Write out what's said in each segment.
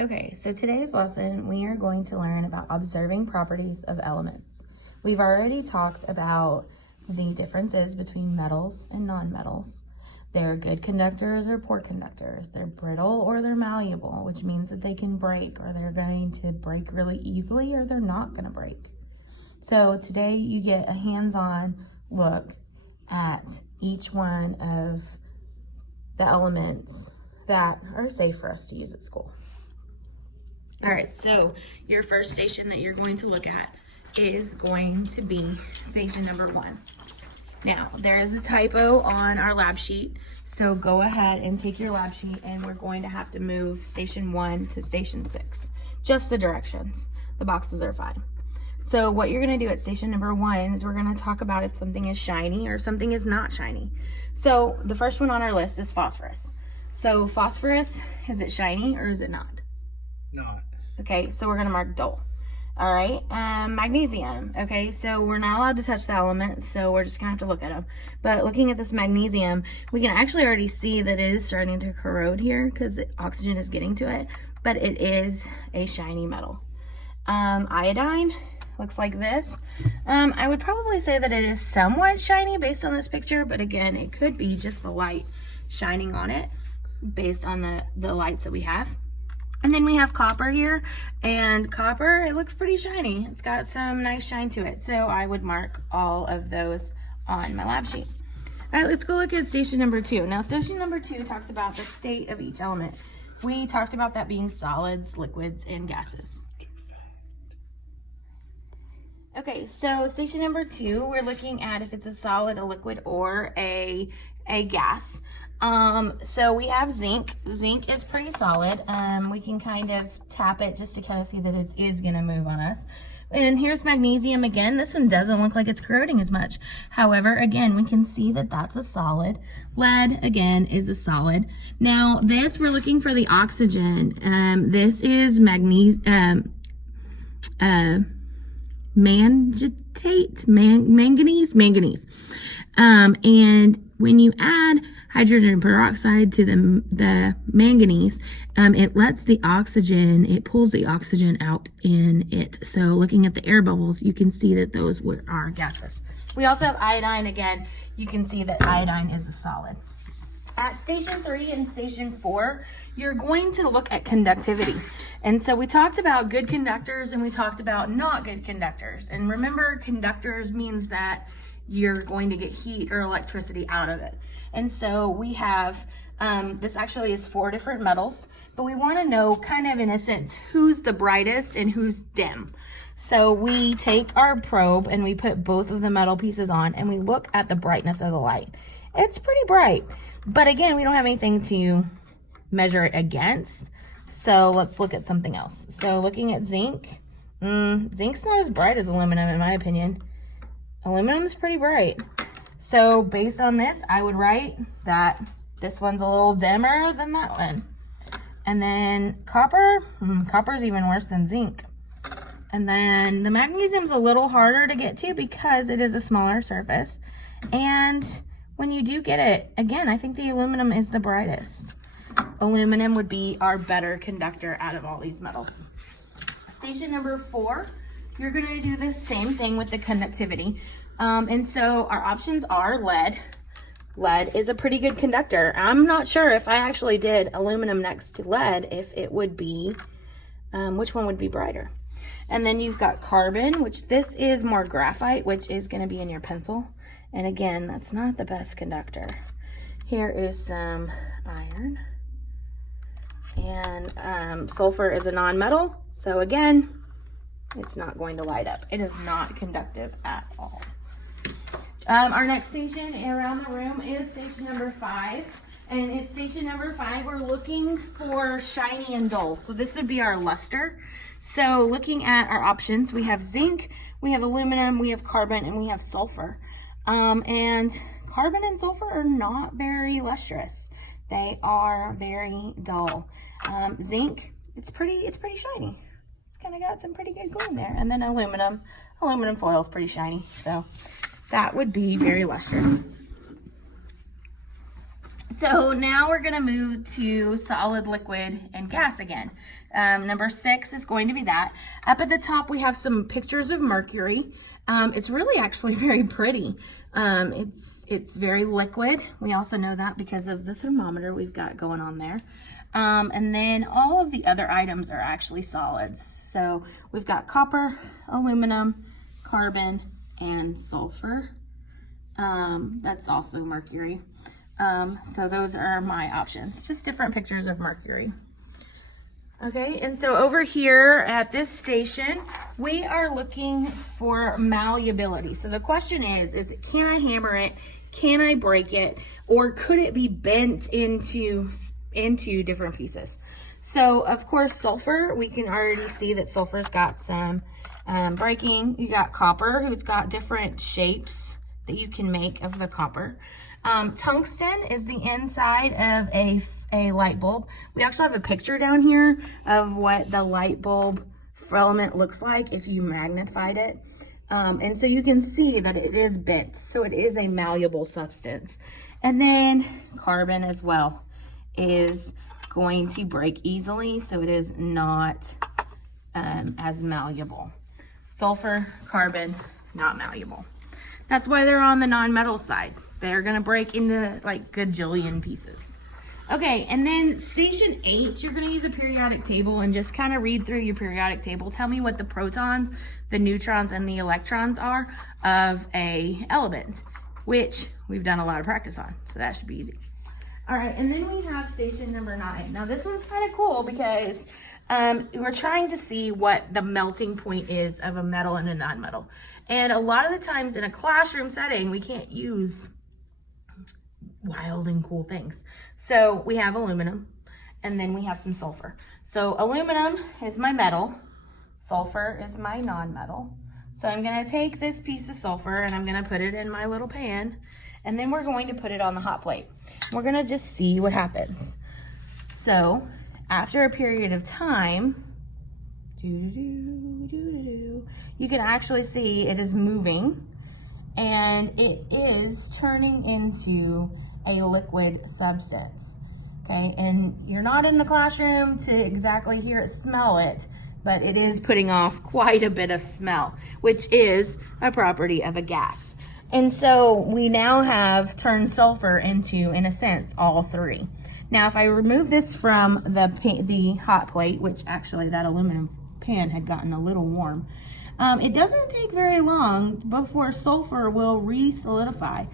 Okay, so today's lesson, we are going to learn about observing properties of elements. We've already talked about the differences between metals and non-metals. They're good conductors or poor conductors. They're brittle or they're malleable, which means that they can break, or they're going to break really easily, or they're not going to break. So today you get a hands-on look at each one of the elements that are safe for us to use at school. All right, so your first station that you're going to look at is going to be station number 1. Now, there is a typo on our lab sheet, so go ahead and take your lab sheet, and we're going to have to move station 1 to station 6. Just the directions. The boxes are fine. So what you're going to do at station number 1 is we're going to talk about if something is shiny or something is not shiny. So the first one on our list is phosphorus. So phosphorus, is it shiny or is it not? Not. Okay, so we're going to mark dull. All right, magnesium. Okay, so we're not allowed to touch the elements, so we're just going to have to look at them. But looking at this magnesium, we can actually already see that it is starting to corrode here because the oxygen is getting to it, but it is a shiny metal. Iodine looks like this. I would probably say that it is somewhat shiny based on this picture, but again, it could be just the light shining on it based on the lights that we have. And then we have copper here, and copper, it looks pretty shiny. It's got some nice shine to it, so I would mark all of those on my lab sheet. All right, let's go look at station number 2. Now, station number 2 talks about the state of each element. We talked about that being solids, liquids, and gases. Okay, so station number 2, we're looking at if it's a solid, a liquid, or a gas. So we have zinc. Zinc is pretty solid. We can kind of tap it just to kind of see that it is going to move on us. And here's magnesium again. This one doesn't look like it's corroding as much. However, again, we can see that that's a solid. Lead, again, is a solid. Now, this, we're looking for the oxygen. This is manganese. And when you add hydrogen peroxide to the manganese, it lets the oxygen, it pulls the oxygen out in it. So looking at the air bubbles, you can see that those are gases. We also have iodine. Again, you can see that iodine is a solid. At station 3 and station 4, you're going to look at conductivity. And so we talked about good conductors and we talked about not good conductors. And remember, conductors means that you're going to get heat or electricity out of it. And so we have, this actually is 4 different metals, but we want to know kind of in a sense who's the brightest and who's dim. So we take our probe and we put both of the metal pieces on and we look at the brightness of the light. It's pretty bright, but again, we don't have anything to measure it against. So let's look at something else. So looking at zinc, zinc's not as bright as aluminum in my opinion. Aluminum's pretty bright. So based on this, I would write that this one's a little dimmer than that one. And then copper, copper's even worse than zinc. And then the magnesium's a little harder to get to because it is a smaller surface. And when you do get it, again, I think the aluminum is the brightest. Aluminum would be our better conductor out of all these metals. Station number 4, you're going to do the same thing with the conductivity. And so our options are lead. Lead is a pretty good conductor. I'm not sure if I actually did aluminum next to lead, if it would be, which one would be brighter. And then you've got carbon, which this is more graphite, which is going to be in your pencil. And again, that's not the best conductor. Here is some iron. And sulfur is a non-metal. So again, it's not going to light up. It is not conductive at all. Our next station around the room is station number 5. And in station number 5, we're looking for shiny and dull. So this would be our luster. So looking at our options, we have zinc, we have aluminum, we have carbon, and we have sulfur. And carbon and sulfur are not very lustrous. They are very dull. Zinc, it's pretty shiny. It's kind of got some pretty good gleam there. And then aluminum foil is pretty shiny. So that would be very lustrous. So now we're gonna move to solid, liquid, and gas again. Number 6 is going to be that. Up at the top, we have some pictures of mercury. It's really actually very pretty. It's very liquid. We also know that because of the thermometer we've got going on there. And then all of the other items are actually solids. So we've got copper, aluminum, carbon, and sulfur. That's also mercury. So those are my options, just different pictures of mercury. Okay, and so over here at this station, we are looking for malleability. So the question is can I hammer it? Can I break it? Or could it be bent into different pieces? So of course, sulfur, we can already see that sulfur's got some breaking. You got copper, who's got different shapes that you can make of the copper. Tungsten is the inside of a light bulb. We actually have a picture down here of what the light bulb filament looks like if you magnified it. And so you can see that it is bent, so it is a malleable substance. And then carbon as well is going to break easily, so it is not as malleable. Sulfur, carbon, not malleable. That's why they're on the non-metal side. They're gonna break into like gajillion pieces. Okay, and then station 8, you're gonna use a periodic table and just kind of read through your periodic table. Tell me what the protons, the neutrons, and the electrons are of a element, which we've done a lot of practice on, so that should be easy. All right, and then we have station number 9. Now this one's kind of cool because we're trying to see what the melting point is of a metal and a non-metal. And a lot of the times in a classroom setting, we can't use wild and cool things. So we have aluminum, and then we have some sulfur. So aluminum is my metal, sulfur is my non-metal. So I'm gonna take this piece of sulfur and I'm gonna put it in my little pan, and then we're going to put it on the hot plate. We're gonna just see what happens. So after a period of time, you can actually see it is moving, and it is turning into a liquid substance. Okay, and you're not in the classroom to exactly hear it, smell it, but it is putting off quite a bit of smell, which is a property of a gas. And so we now have turned sulfur into, in a sense, all 3. Now, if I remove this from the hot plate, which actually that aluminum pan had gotten a little warm, it doesn't take very long before sulfur will re-solidify.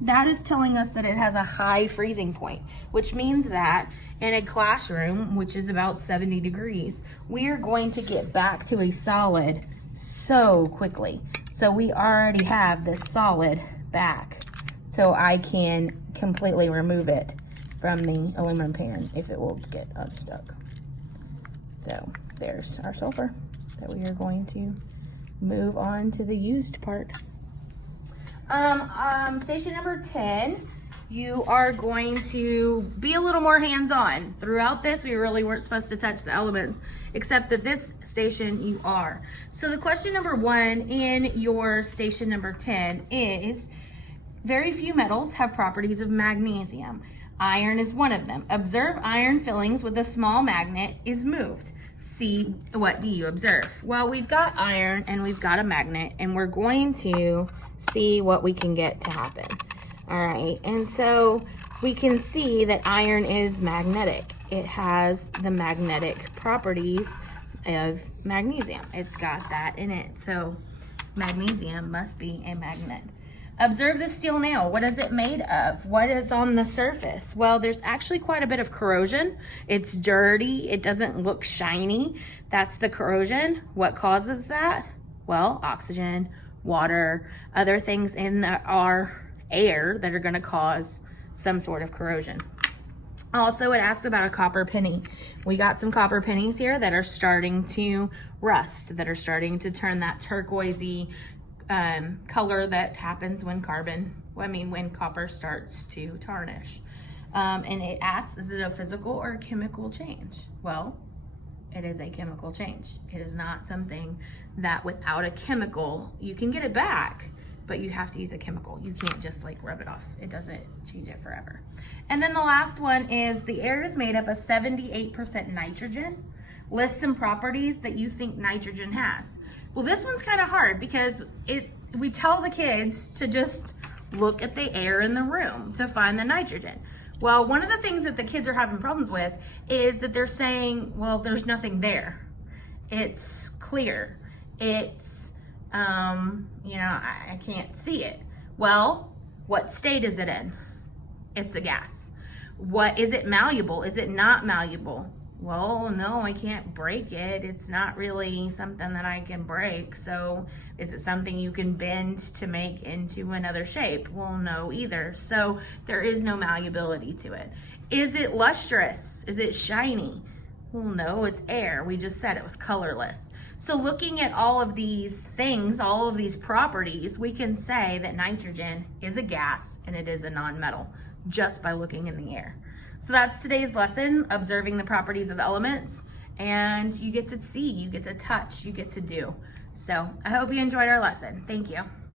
That is telling us that it has a high freezing point, which means that in a classroom, which is about 70 degrees, we are going to get back to a solid so quickly. So we already have this solid back, so I can completely remove it from the aluminum pan if it will get unstuck. So there's our sulfur that we are going to move on to the used part. Station number 10, you are going to be a little more hands-on. Throughout this, we really weren't supposed to touch the elements, except that this station you are. So the question number 1 in your station number 10 is, very few metals have properties of magnesium. Iron is one of them. Observe iron fillings with a small magnet is moved. See, what do you observe? Well, we've got iron and we've got a magnet, and we're going to see what we can get to happen. All right, and so we can see that iron is magnetic. It has the magnetic properties of magnesium. It's got that in it, so magnesium must be a magnet. Observe the steel nail. What is it made of? What is on the surface? Well, there's actually quite a bit of corrosion. It's dirty. It doesn't look shiny. That's the corrosion. What causes that? Well, oxygen, water, other things in our air that are going to cause some sort of corrosion. Also, it asks about a copper penny. We got some copper pennies here that are starting to rust, that are starting to turn that turquoisey color that happens when when copper starts to tarnish. And it asks, is it a physical or a chemical change? Well, it is a chemical change. It is not something that without a chemical, you can get it back, but you have to use a chemical. You can't just like rub it off. It doesn't change it forever. And then the last one is the air is made up of 78% nitrogen. List some properties that you think nitrogen has. Well, this one's kind of hard because we tell the kids to just look at the air in the room to find the nitrogen. Well, one of the things that the kids are having problems with is that they're saying, well, there's nothing there. It's clear. It's, I can't see it. Well, what state is it in? It's a gas. What, is it malleable? Is it not malleable? Well, no, I can't break it. It's not really something that I can break. So is it something you can bend to make into another shape? Well, no either. So there is no malleability to it. Is it lustrous? Is it shiny? Well, no, it's air. We just said it was colorless. So looking at all of these things, all of these properties, we can say that nitrogen is a gas and it is a nonmetal just by looking in the air. So that's today's lesson, observing the properties of elements, and you get to see, you get to touch, you get to do. So I hope you enjoyed our lesson. Thank you.